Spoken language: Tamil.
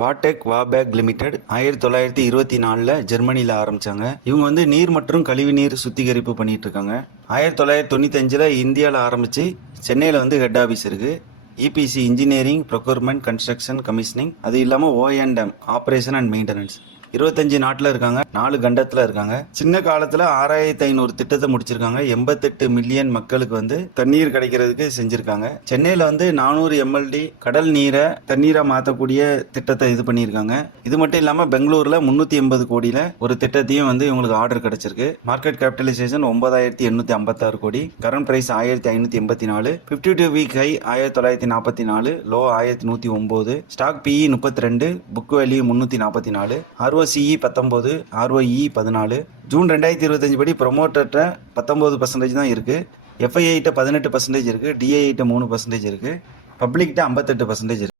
வாடெக் வாபேக் லிமிடெட் ஆயிரத்தி தொள்ளாயிரத்தி இருபத்தி நாலில் ஜெர்மனியில் ஆரம்பிச்சாங்க. இவங்க வந்து நீர் மற்றும் கழிவுநீர் சுத்திகரிப்பு பண்ணிட்டு இருக்காங்க. ஆயிரத்தி தொள்ளாயிரத்தி தொண்ணூத்தஞ்சில் இந்தியாவில் ஆரம்பித்து சென்னையில் வந்து ஹெட் ஆஃபீஸ் இருக்குது EPC engineering procurement construction commissioning அது இல்லாமல் ஓஎன்டம் ஆப்ரேஷன் அண்ட் மெயின்டெனன்ஸ் இருபத்தஞ்சு நாட்டில் இருக்காங்க நாலு கண்டத்தில் இருக்காங்க. சின்ன காலத்தில் ஆறாயிரத்தி ஐநூறு திட்டத்தை முடிச்சிருக்காங்க. எண்பத்தெட்டு மில்லியன் மக்களுக்கு வந்து தண்ணீர் கிடைக்கிறதுக்கு செஞ்சிருக்காங்க. சென்னையில் வந்து நானூறு எம்எல்டி கடல் நீரை தண்ணீராக மாற்றக்கூடிய திட்டத்தை இது பண்ணியிருக்காங்க. இது மட்டும் இல்லாமல் பெங்களூரில் முந்நூற்றி எண்பது கோடியில் ஒரு திட்டத்தையும் வந்து இவங்களுக்கு ஆர்டர் கிடைச்சிருக்கு. மார்க்கெட் கேபிட்டலைசேஷன் ஒன்பதாயிரத்தி எண்ணூற்றி ஐம்பத்தாறு கோடி. கரண்ட் பிரைஸ் ஆயிரத்தி ஐநூற்றி எண்பத்தி நாலு ஃபிஃப்டி டூ வீக் ஹை ஆயிரத்தி தொள்ளாயிரத்தி நாற்பத்தி நாலு லோ ஆயிரத்தி நூற்றி ஒம்பது ஸ்டாக் பிஇ முப்பத்தி ரெண்டு. புக் வேல்யூ முந்நூற்றி நாற்பத்தி நாலு ஆர்ஓசிஇ பத்தொம்போது ஆர்ஓஇ பதினாலு. ஜூன் ரெண்டாயிரத்தி இருபத்தஞ்சு படி ப்ரொமோட்டர்கிட்ட பத்தொம்போது பர்சன்டேஜ் தான் இருக்குது எஃப்ஐஐட்ட பதினெட்டு பர்சன்டேஜ் இருக்குது டிஐஐட்ட மூணு பர்சன்டேஜ் இருக்குது பப்ளிக்கிட்ட ஐம்பத்தெட்டு பர்சன்டேஜ் இருக்குது